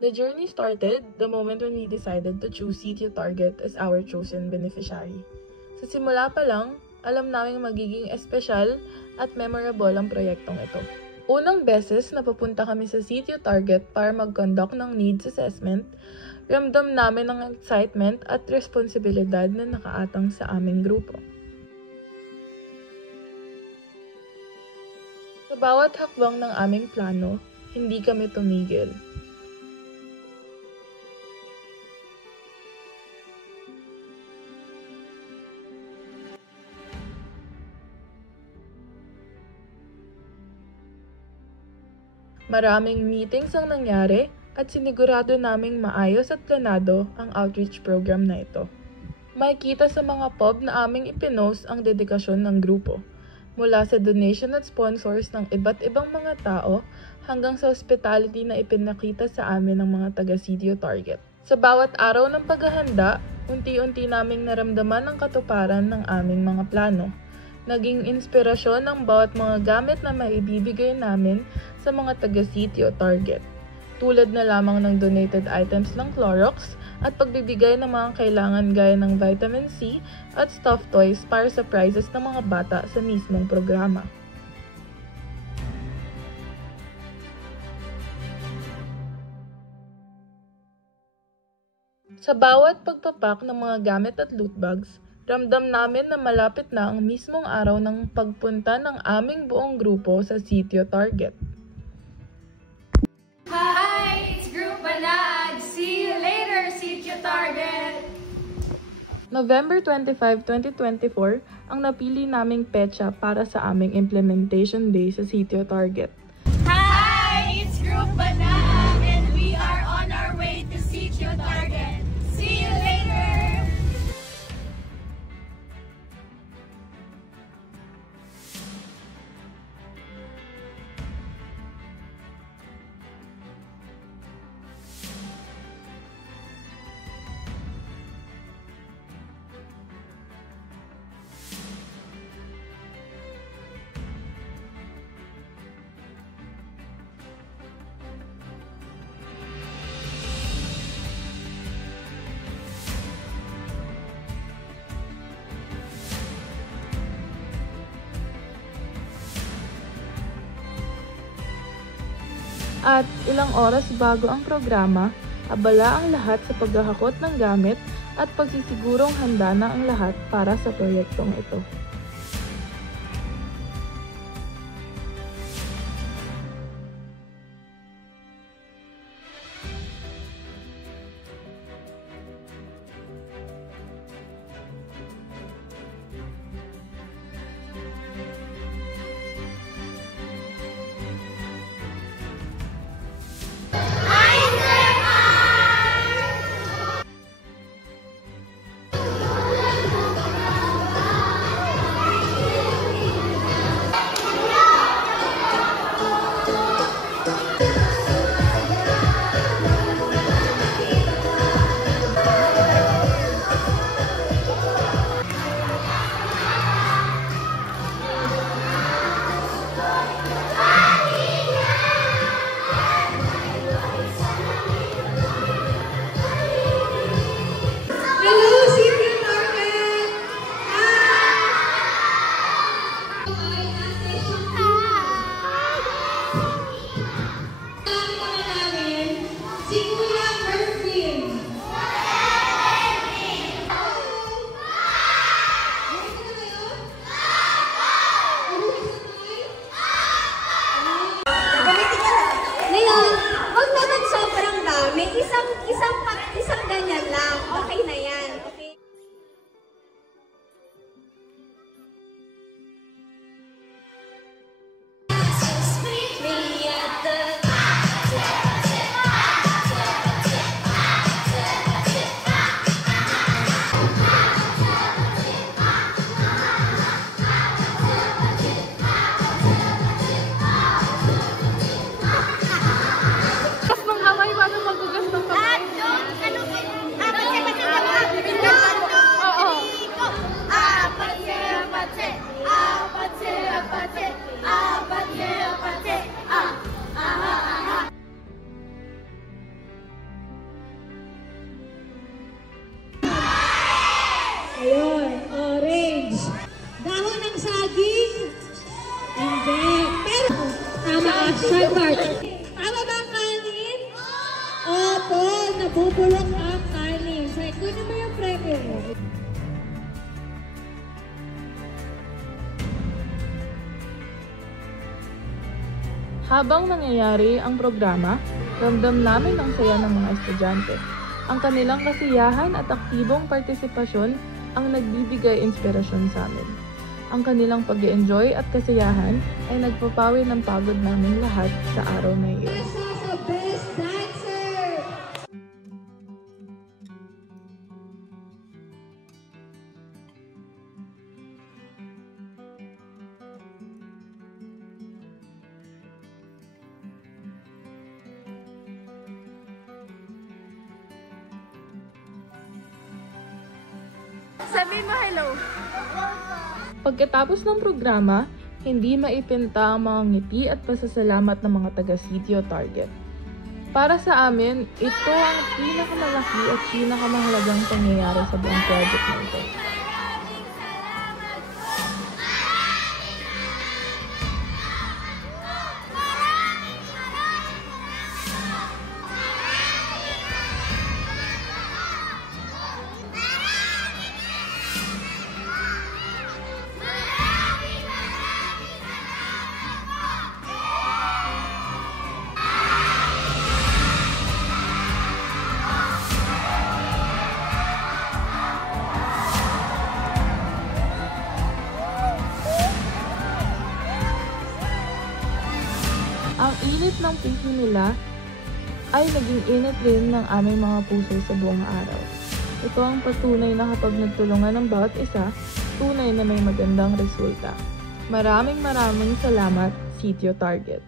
The journey started the moment when we decided to choose CTO Target as our chosen beneficiary. Sa simula pa lang, alam namin magiging espesyal at memorable ang proyektong ito. Unang beses na papunta kami sa CTO Target para mag-conduct ng needs assessment, ramdam namin ang excitement at responsibilidad na nakaatang sa aming grupo. Sa bawat hakbang ng aming plano, hindi kami tumigil. Maraming meetings ang nangyari at sinigurado naming maayos at planado ang outreach program na ito. Makikita sa mga pub na aming ipinost ang dedikasyon ng grupo, mula sa donation at sponsors ng iba't ibang mga tao hanggang sa hospitality na ipinakita sa amin ng mga taga-CTO Target. Sa bawat araw ng paghahanda, unti-unti naming naramdaman ang katuparan ng aming mga plano. Naging inspirasyon ang bawat mga gamit na maibibigay namin sa mga taga-CTO Target, tulad na lamang ng donated items ng Clorox at pagbibigay ng mga kailangan gaya ng vitamin C at stuffed toys para sa prizes ng mga bata sa mismong programa. Sa bawat pagpapak ng mga gamit at loot bags, ramdam namin na malapit na ang mismong araw ng pagpunta ng aming buong grupo sa CTO Target. Hi! It's Group Banag! See you later, CTO Target! November 25, 2024, ang napili naming petsa para sa aming implementation day sa CTO Target. Hi! It's Group Banag! And we are on our way to CTO Target! See you later! At ilang oras bago ang programa, abala ang lahat sa paghahakot ng gamit at pagsisigurong handa na ang lahat para sa proyektong ito. nabubulok ang kanin. So, kunin mo yung premyo mo. Habang nangyayari ang programa, ramdam namin ang saya ng mga estudyante. Ang kanilang kasiyahan at aktibong partisipasyon ang nagbibigay inspirasyon sa amin. Ang kanilang pag-enjoy at kasiyahan ay nagpapawi ng pagod namin lahat sa araw na iyon. Sa Best Dancer! Sabihin mo hello. Pagkatapos ng programa, hindi maipinta ang mga ngiti at pasasalamat ng mga taga-Sitio Target. Para sa amin, ito ang pinakamalaki at pinakamahalagang pangyayari sa buong project na ito. Ang init ng puso nila ay naging init rin ng aming mga puso sa buong araw. Ito ang patunay na kapag nagtulungan ng bawat isa, tunay na may magandang resulta. Maraming salamat, Sitio Target.